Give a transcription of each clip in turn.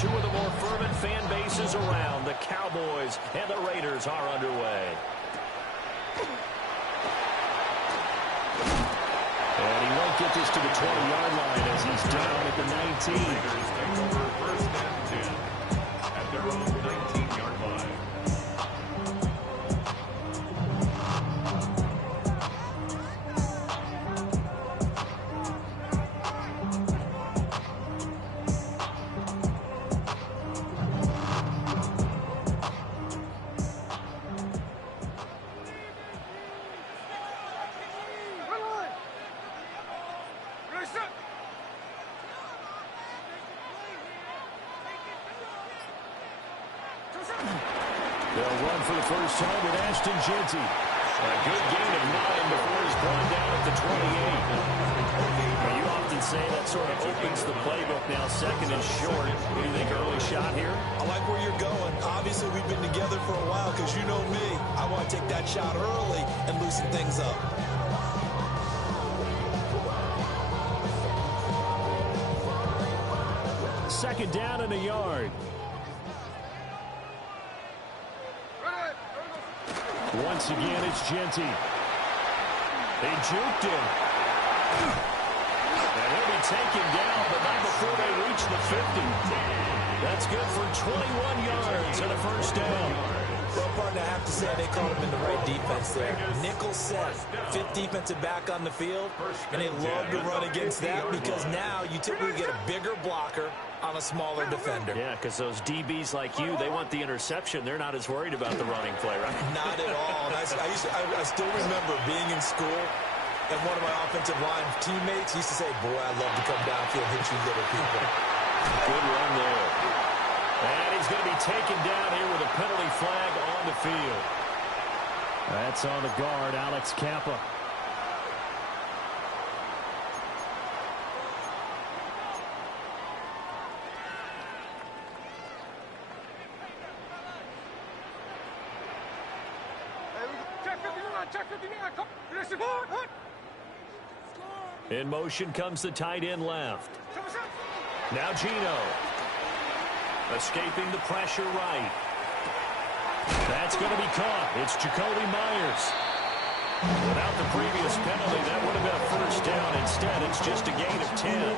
Two of the more fervent fan bases around. The Cowboys and the Raiders are underway. And he won't get this to the 20-yard line as he's down at the 19. Raiders take over first and 10 at their own 19-yard line. They'll run for the first time with Ashton Jeanty. A good gain of 9 before he's brought down at the 28. Well, you often say that sort of opens the playbook now, second and short. What do you think, early shot here? I like where you're going. Obviously, we've been together for a while because you know me. I want to take that shot early and loosen things up. Second down and a yard. Once again, it's Jeanty. They juked him. And he'll be taken down, but not before they reach the 50. That's good for 21 yards and a first down. Well, partner, I have to say they caught him in the right defense there. Nickel set, fifth defensive back on the field, and they love to run against that because now you typically get a bigger blocker on a smaller defender. Yeah, because those DBs like you, they want the interception. They're not as worried about the running play, right? Not at all. And I still remember being in school, and one of my offensive line teammates used to say, boy, I love to come downfield and hit you little people. Good run there. And he's going to be taken down here with a penalty flag on the field. That's on the guard, Alex Kappa. In motion comes the tight end left. Now Gino. Escaping the pressure right. That's going to be caught. It's Jacoby Myers. Without the previous penalty, that would have been a first down. Instead, it's just a gain of 10.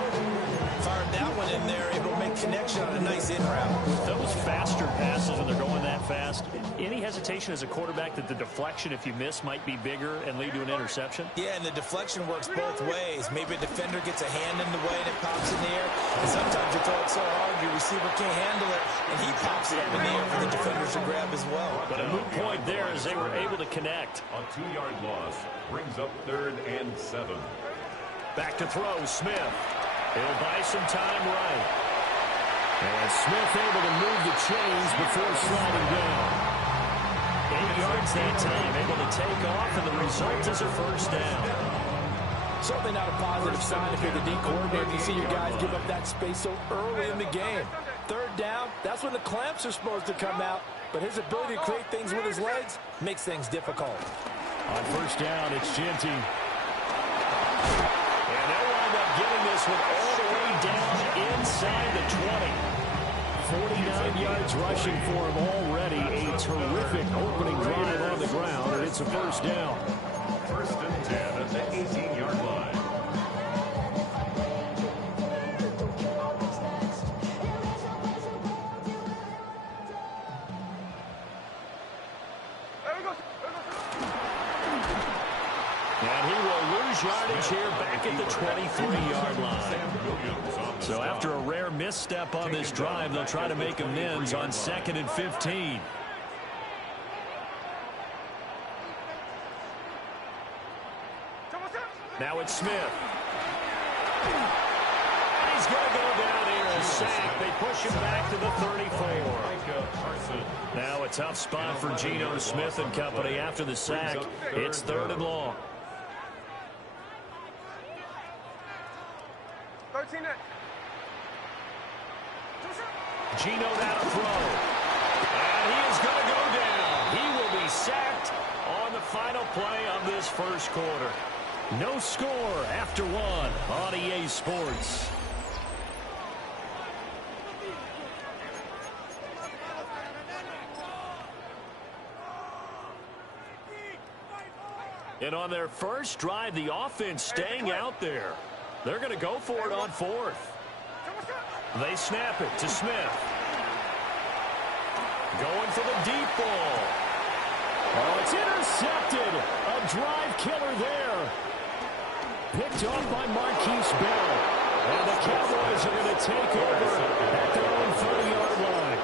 Fired that one in there, able to make connection on a nice in route. Those faster passes when they're going that fast, any hesitation as a quarterback that the deflection, if you miss, might be bigger and lead to an interception? Yeah, and the deflection works both ways. Maybe a defender gets a hand in the way and it pops in the air. And sometimes you throw it so hard your receiver can't handle it, and he pops it up in the air for the defenders to grab as well. But a moot point there as they were able to connect. A 2-yard loss brings up 3rd and 7. Back to throw, Smith. He'll buy some time right. And Smith able to move the chains before sliding down. 8 yards that time, able to take off, and the result is a first down. Certainly not a positive sign if you're the D coordinator. You see your guys give up that space so early in the game. 3rd down, that's when the clamps are supposed to come out. But his ability to create things with his legs makes things difficult. On first down, it's Jeanty. And they'll wind up getting this one all the way down inside the 20. 49 yards rushing for him already. A terrific opening drive on the ground, and it's a first down. 1st and 10 at the 18-yard line. And he will lose yardage here back at the 23-yard line. So after a rare misstep on this drive, they'll try to make amends on 2nd and 15. Now it's Smith. He's going to go down here and sack. They push him back to the 34. Now a tough spot for Geno Smith and company after the sack. It's 3rd and long. Geno now to throw. And he is going to go down. He will be sacked on the final play of this first quarter. No score after 1 on EA Sports. And on their first drive, the offense staying out there. They're going to go for it on fourth. They snap it to Smith. Going for the deep ball. Oh, it's intercepted. A drive killer there. Picked off by Marquise Bell. And the Cowboys are going to take over at their own 30-yard line.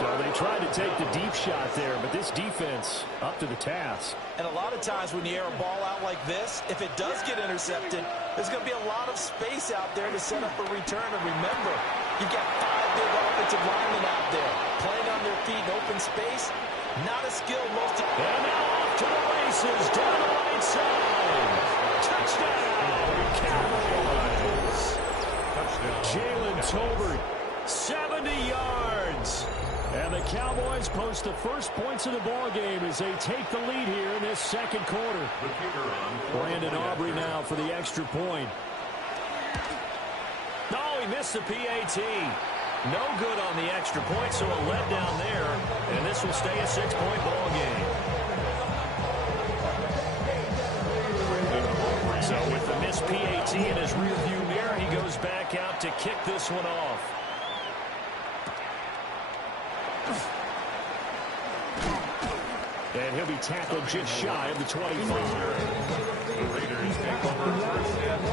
So they tried to take the deep shot there, but this defense up to the task. And a lot of times when you air a ball out like this, if it does get intercepted, there's going to be a lot of space out there to set up a return. And remember, you've got 5 big offensive linemen out there playing on their feet in open space. Not a skill most of them. And now off to the races down the right side. Touchdown, Cowboys. Jalen Tolbert, 70 yards. And the Cowboys post the first points of the ball game as they take the lead here in this second quarter. Brandon Aubrey now for the extra point. No, he missed the PAT. No good on the extra point, so a letdown there. And this will stay a 6-point ball game. So with the missed PAT in his rearview mirror, he goes back out to kick this one off. And he'll be tackled just shy of the 25. The Raiders take over first and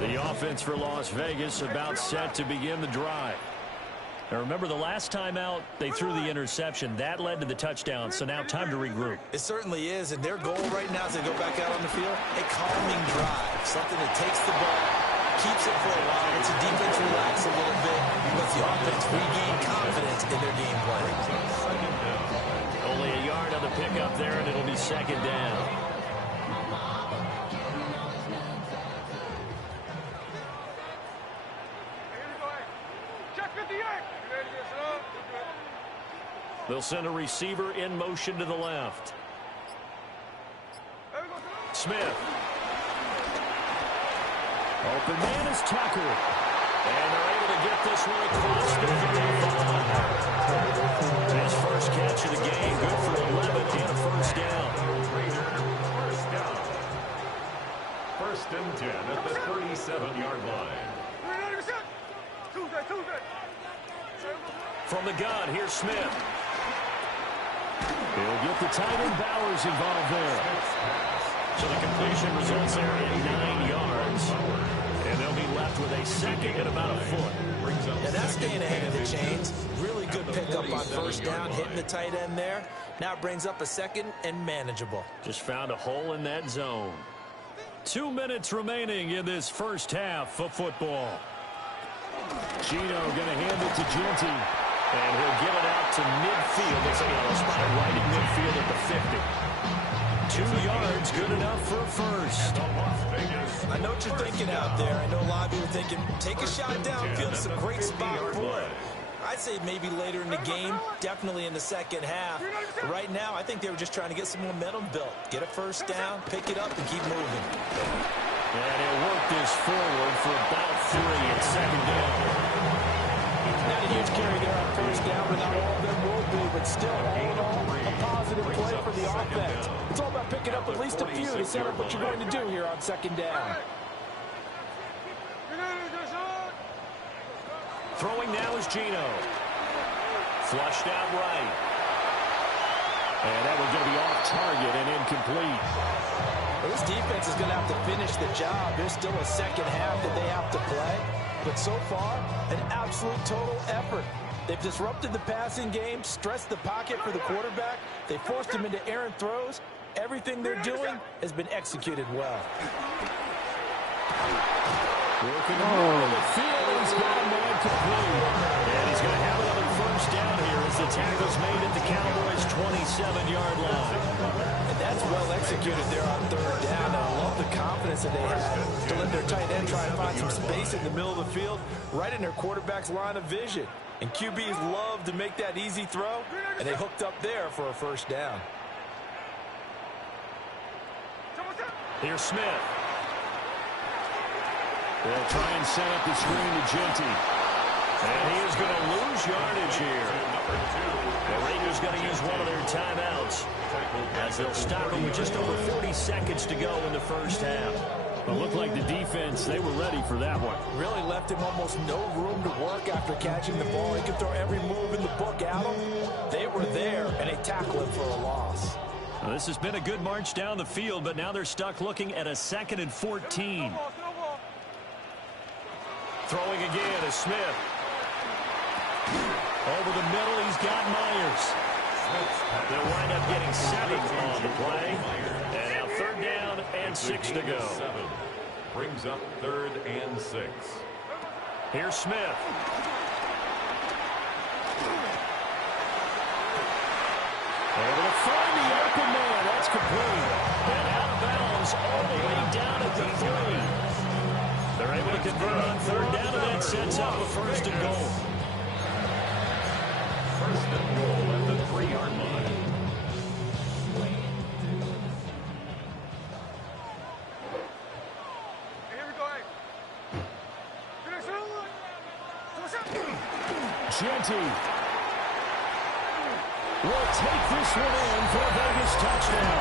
10. The offense for Las Vegas about set to begin the drive. Now remember, the last time out, they threw the interception. That led to the touchdown, so now time to regroup. It certainly is, and their goal right now as they go back out on the field, a calming drive, something that takes the ball, keeps it for a while, lets the defense relax a little bit, lets the offense regain confidence in their game plan. Only a yard on the pickup there, and it'll be second down. They'll send a receiver in motion to the left. Smith. Open man is Tucker. And they're able to get this one across the 35. His first catch of the game, good for 11 and a first down. First and 10 at the 37-yard line. From the gun, here's Smith. He'll get the tight end Bowers involved there. So the completion results there in 9 yards. And they'll be left with a second and about a foot. And that's staying ahead of the chains. Really good pickup on first down, hitting the tight end there. Now it brings up a second and manageable. Just found a hole in that zone. 2 minutes remaining in this first half of football. Gino going to hand it to Genty. And he'll get it out to midfield. It's a spot right in midfield at the 50. 2 yards, good enough for a first. I know what you're thinking out there. I know a lot of you are thinking, take a shot downfield. It's a great spot for it. I'd say maybe later in the game, definitely in the second half. But right now, I think they were just trying to get some momentum built. Get a first down, pick it up, and keep moving. And he'll work this forward for about 3 at second down. Not a huge carry there on first down, but not all of them will be. But still, all in all, a positive play for the offense. It's all about picking up at least a few to set up what you're going to do here on second down. Throwing now is Gino. Flushed out right. And that one's going to be off target and incomplete. Well, this defense is going to have to finish the job. There's still a second half that they have to play. But so far, an absolute total effort. They've disrupted the passing game, stressed the pocket for the quarterback. They forced him into errant throws. Everything they're doing has been executed well. Working on the field, he's got a man complete. And he's going to have another first down here as the tackle's made at the Cowboys' 27-yard line. And that's well executed there on third down. And I love the confidence that they have to let their tight end try and find some space in the middle of the field, right in their quarterback's line of vision. And QBs love to make that easy throw, and they hooked up there for a first down. Here's Smith. They'll try and set up the screen to Genty. And he is going to lose yardage here. The Raiders going to use one of their timeouts as they'll stop him with just over 40 seconds to go in the first half. It looked like the defense, they were ready for that one. Really left him almost no room to work after catching the ball. He could throw every move in the book at him. They were there, and they tackled him for a loss. Well, this has been a good march down the field, but now they're stuck looking at a 2nd and 14. Throwing again is Smith. Over the middle, he's got Myers. They'll wind up getting 7 on the play. And now 3rd down and 6 to go. Brings up 3rd and 6. Here's Smith. Able to find the open man. That's complete. And out of bounds all the way down at the 3. They're able to convert on 3rd down, and that sets up a 1st and goal. 1st and goal at the 3-yard line. Genty will take this one in for a Vegas touchdown.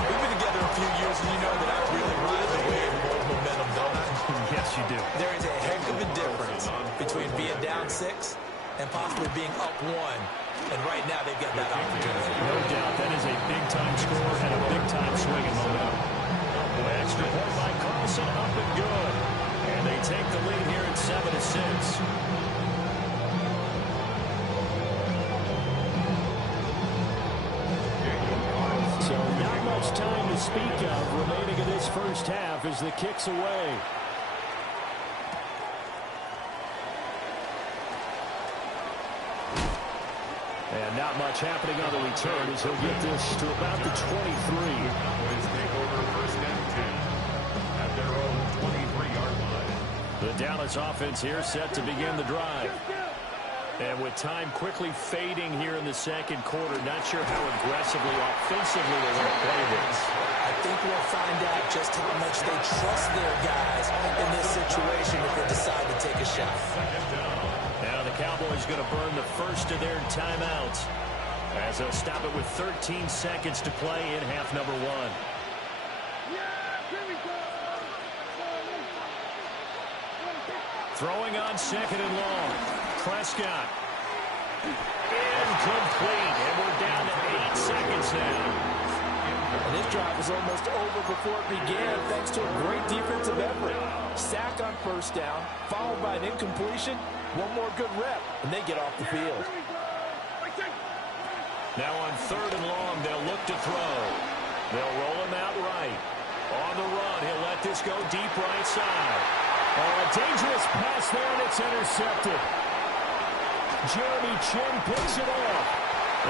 We've been together a few years, and you know that I really ride the wave of momentum, don't I? Yes, you do. There is a heck of a difference between being down 6 and possibly being up 1. And right now, they've got that opportunity. No doubt, that is a big-time score and a big-time swing in momentum. Extra point by Carlson, up and good. And they take the lead here at 7-6. So not much time to speak of remaining in this first half as the kick's away. And not much happening on the return as he'll get this to about the 23. Cowboys take over 1st and 10 at their own 23-yard line. The Dallas offense here set to begin the drive. And with time quickly fading here in the 2nd quarter, not sure how aggressively, offensively they're going to play this. I think we'll find out just how much they trust their guys in this situation if they decide to take a shot. Now the Cowboys going to burn the first of their timeouts as they'll stop it with 13 seconds to play in half number 1. Throwing on 2nd and long. Prescott. Incomplete. And we're down to 8 seconds now. And this drive was almost over before it began thanks to a great defensive effort. Sack on 1st down, followed by an incompletion. One more good rep, and they get off the field. Now on 3rd and long, they'll look to throw. They'll roll him out right. On the run, he'll let this go deep right side. Oh, a dangerous pass there, and it's intercepted. Jeremy Chin picks it off,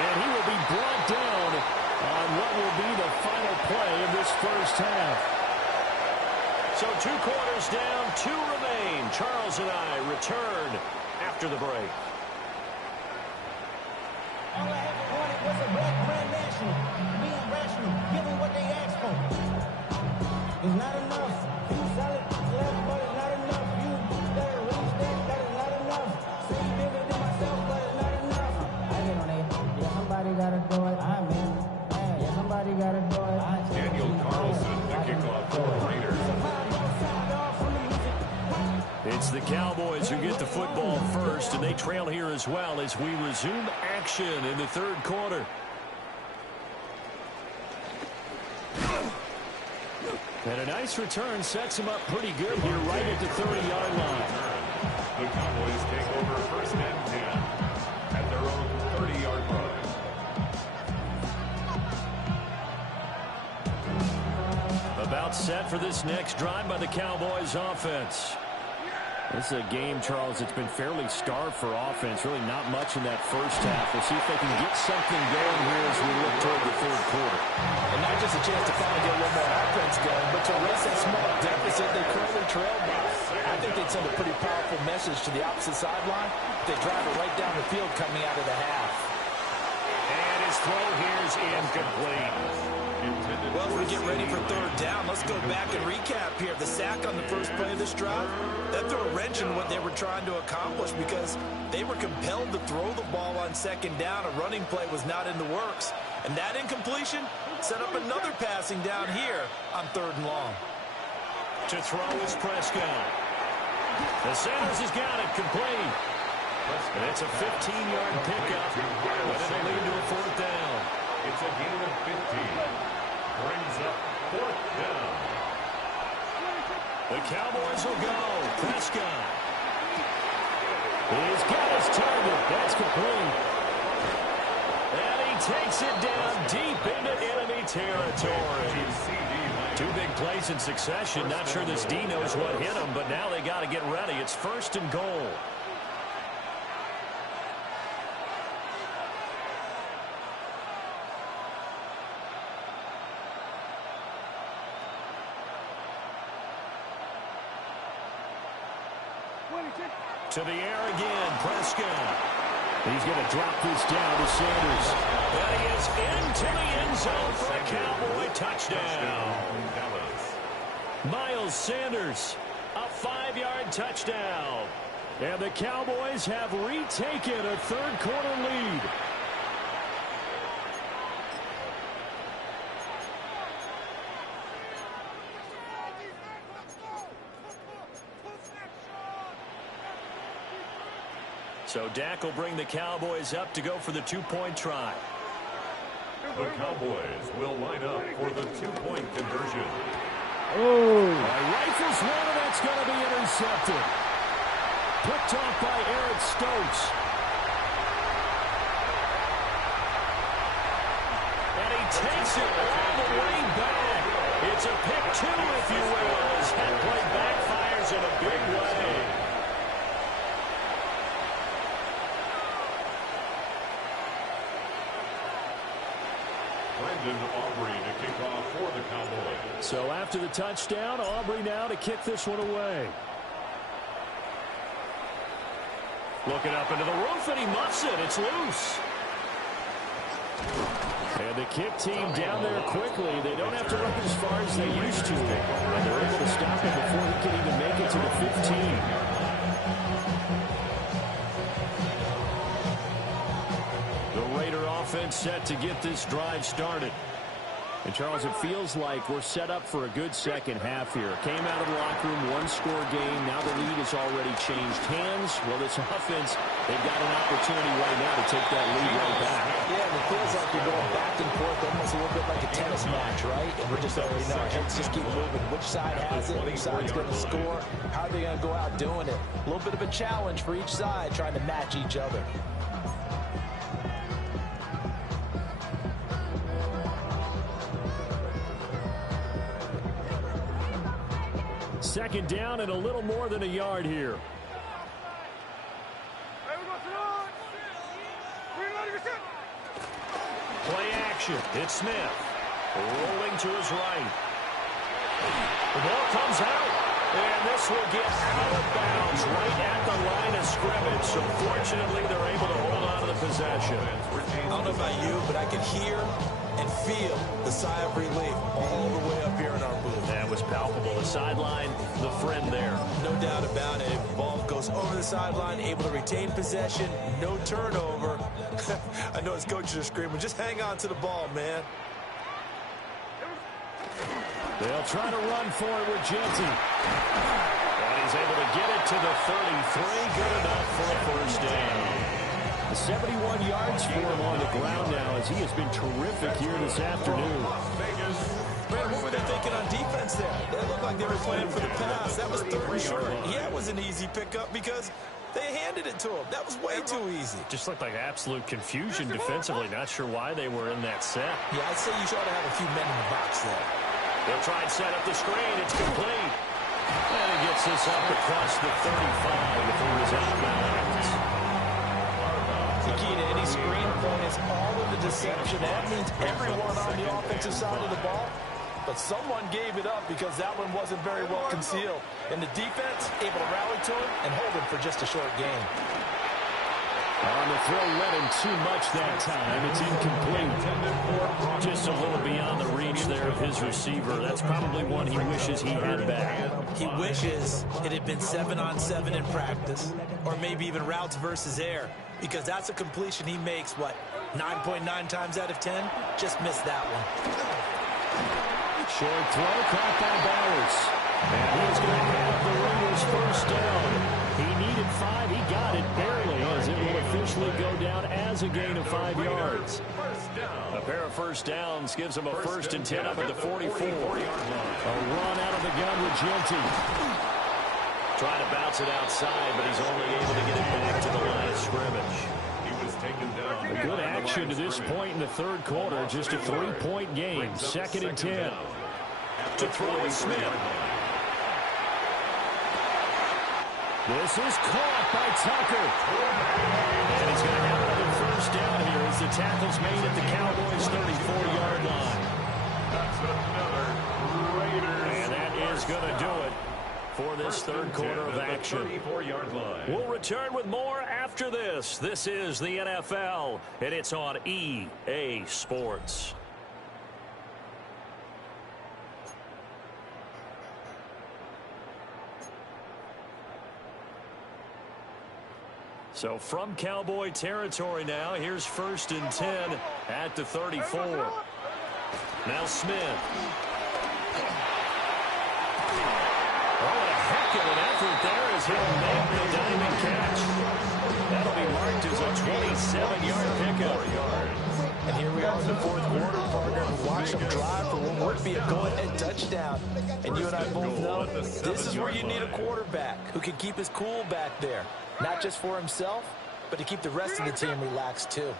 and he will be brought down on what will be the final play of this first half. So 2 quarters down, 2 remain. Charles and I return after the break. All I ever wanted was a black grand national. Being rational, giving what they asked for. It's not enough. You solid left, but it's not enough. You better reach that is not enough. Say bigger than myself, but it's not enough. I get on it. Yeah, somebody gotta do it. I'm in. Yeah, somebody gotta do it. Daniel Carlson, the kickoff for the Raiders. It's the Cowboys who get the football first, and they trail here as well as we resume action in the 3rd quarter. And a nice return sets him up pretty good here right at the 30-yard line. The Cowboys take over 1st and 10 at their own 30-yard line. About set for this next drive by the Cowboys offense. This is a game, Charles, that's been fairly starved for offense. Really not much in that first half. We'll see if they can get something going here as we look toward the 3rd quarter. And not just a chance to finally get one more offense going, but to erase that small deficit they currently trailed by. I think they'd send a pretty powerful message to the opposite sideline. They drive it right down the field coming out of the half. And his his throw here's incomplete. Well, as we get ready for third down, let's go back and recap here. The sack on the first play of this drive, that threw a wrench in what they were trying to accomplish because they were compelled to throw the ball on second down. A running play was not in the works. And that incompletion set up another passing down here on third and long. To throw is Prescott. The Sanders has got it complete. And it's a 15-yard pickup, but it'll lead to a fourth down. It's a gain of 15. Brings up fourth down. The Cowboys will go. Prescott. He's got his target. That's complete. And he takes it down deep into enemy territory. Two big plays in succession. Not sure this D knows what hit him, but now they got to get ready. It's first and goal. To the air again, Prescott. He's going to drop this down to Sanders. And he is into the end zone for a Cowboy touchdown. Miles Sanders, a 5-yard touchdown. And the Cowboys have retaken a third-quarter lead. So Dak will bring the Cowboys up to go for the two-point try. The Cowboys will line up for the two-point conversion. Rifles one, and that's going to be intercepted. Picked off by Eric Stokes. And he takes it all the way back. It's a pick two, if you will, as that play backfires in a big way. Aubrey to kick off for the Cowboys. So after the touchdown, Aubrey now to kick this one away. Looking up into the roof, and he muffs it. It's loose. And the kick team down there quickly. They don't have to run as far as they used to. And they're able to stop him before he can even make it to the 15. Offense set to get this drive started. And, Charles, it feels like we're set up for a good second half here. Came out of the locker room, one-score game. Now the lead has already changed hands. Well, this offense, they've got an opportunity right now to take that lead right back. Yeah, and it feels like you're going back and forth almost a little bit like a tennis match, right? And we're just already know our heads just keep moving. Which side has it? Which side's going to score? How are they going to go out doing it? A little bit of a challenge for each side trying to match each other. Second down and a little more than a yard here. Play action. It's Smith. Rolling to his right. The ball comes out. And this will get out of bounds right at the line of scrimmage. So fortunately, they're able to hold on to the possession. I don't know about you, but I can hear and feel the sigh of relief all the way up here in our booth. That was palpable. The sideline, the friend there. No doubt about it. Ball goes over the sideline, able to retain possession, no turnover. I know his coaches are screaming, just hang on to the ball, man. They'll try to run for it with Genty. And he's able to get it to the 33. Good enough for a first down. 71 yards for him on the ground now as he has been terrific here this afternoon. Man, what were they thinking on defense there? They looked like they were playing for the pass. That was third and short. Yeah, it was an easy pickup because they handed it to him. That was way too easy. Just looked like absolute confusion defensively. Not sure why they were in that set. Yeah, I'd say you ought to have a few men in the box there. They'll try and set up the screen. It's complete. And he gets this up across the 35 before he's out of bounds. The key to any screen play is all of the deception. That means everyone on the offensive side of the ball. But someone gave it up because that one wasn't very well concealed. And the defense able to rally to him and hold him for just a short game. On the throw, led him too much that time. It's incomplete. Just a little beyond the reach there of his receiver. That's probably one he wishes he had back. He wishes it had been 7-on-7 in practice, or maybe even routes versus air, because that's a completion he makes, what, 9.9 times out of 10? Just missed that one. Short throw, caught by Bowers. And he's going to have the Raiders first down. He needed 5. He got it barely, as it will officially go down as a gain of 5 yards. A pair of first downs gives him a 1st and 10 up at the 44. A run out of the gun with Genty. Trying to bounce it outside, but he's only able to get it back to the line of scrimmage. A good action to this point in the third quarter. Just a 3-point game. 2nd and 10. To throw Smith. This is caught by Tucker. And he's going to have another first down here as the tackle's made at the Cowboys' 34-yard line. That's another Raiders. And that is going to do it for this third quarter of action. 34-yard line. We'll return with more after this. This is the NFL, and it's on EA Sports. So from Cowboy territory now, here's 1st and 10 at the 34. Now Smith. Oh, a heck of an effort there as he'll make the diamond catch. That'll be marked as a 27-yard pickup. And here we are in the fourth quarter, partner. Watch them drive for what would be a go-ahead touchdown. And you and I both know this is where you need a quarterback who can keep his cool back there. Not just for himself, but to keep the rest of the team relaxed, too.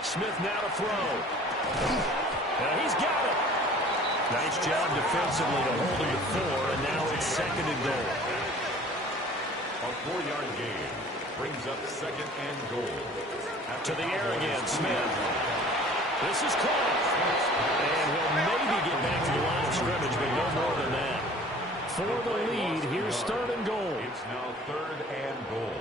Smith now to throw. Now he's got it. Nice job defensively to hold him to 4, and now it's 2nd and goal. A 4-yard gain brings up 2nd and goal. To the air again, Smith. This is caught. And he'll maybe get back to the line of scrimmage, but no more than that. For the lead, here's 3rd and goal. It's now 3rd and goal.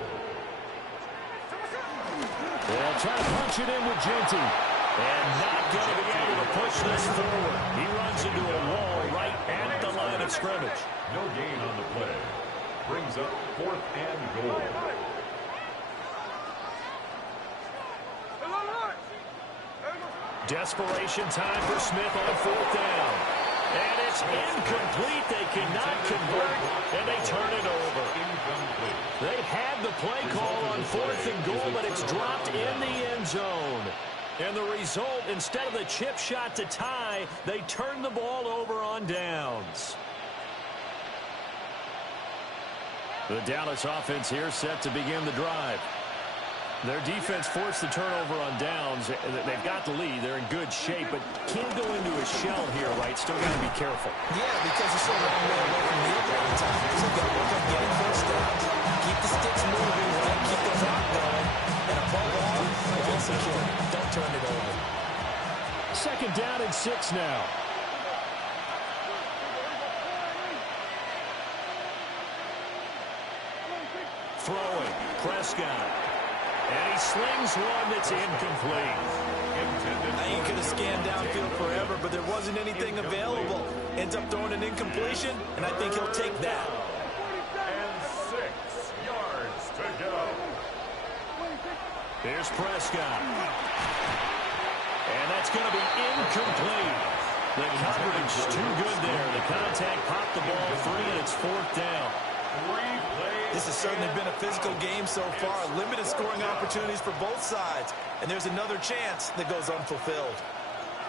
They'll try to punch it in with Genty. And not going to be able to push this forward. He runs into a wall right at the line of scrimmage. No gain on the play. Brings up 4th and goal. Desperation time for Smith on 4th down. And it's incomplete. They cannot convert, and they turn it over. Incomplete. They had the play call on 4th and goal, but it's dropped in the end zone. And the result, instead of the chip shot to tie, they turn the ball over on downs. The Dallas offense here set to begin the drive. Their defense forced the turnover on downs. They've got the lead. They're in good shape, but can't go into a shell here, right? Still got to be careful. Yeah, because it's so long way away from the end all the time. So you've got to work on getting first downs. Keep the sticks moving, right? Keep the clock going. And above all, ball secure. Don't turn it over. 2nd down and 6 now. Throwing. Prescott. And he slings one that's incomplete. Now you could have scanned downfield forever, but there wasn't anything available. Ends up throwing an incompletion, and I think he'll take that. And 6 yards to go. Here's Prescott. And that's going to be incomplete. The coverage too good there. The contact popped the ball free, and it's 4th down. This has certainly been a physical game so far. Limited scoring opportunities for both sides. And there's another chance that goes unfulfilled.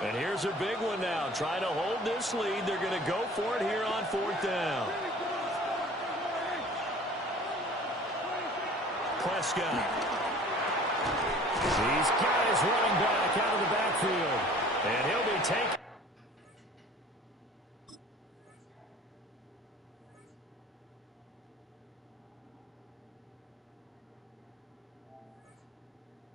And here's a big one now. Trying to hold this lead. They're going to go for it here on 4th down. Prescott. He's got his running back out of the backfield. And he'll be taken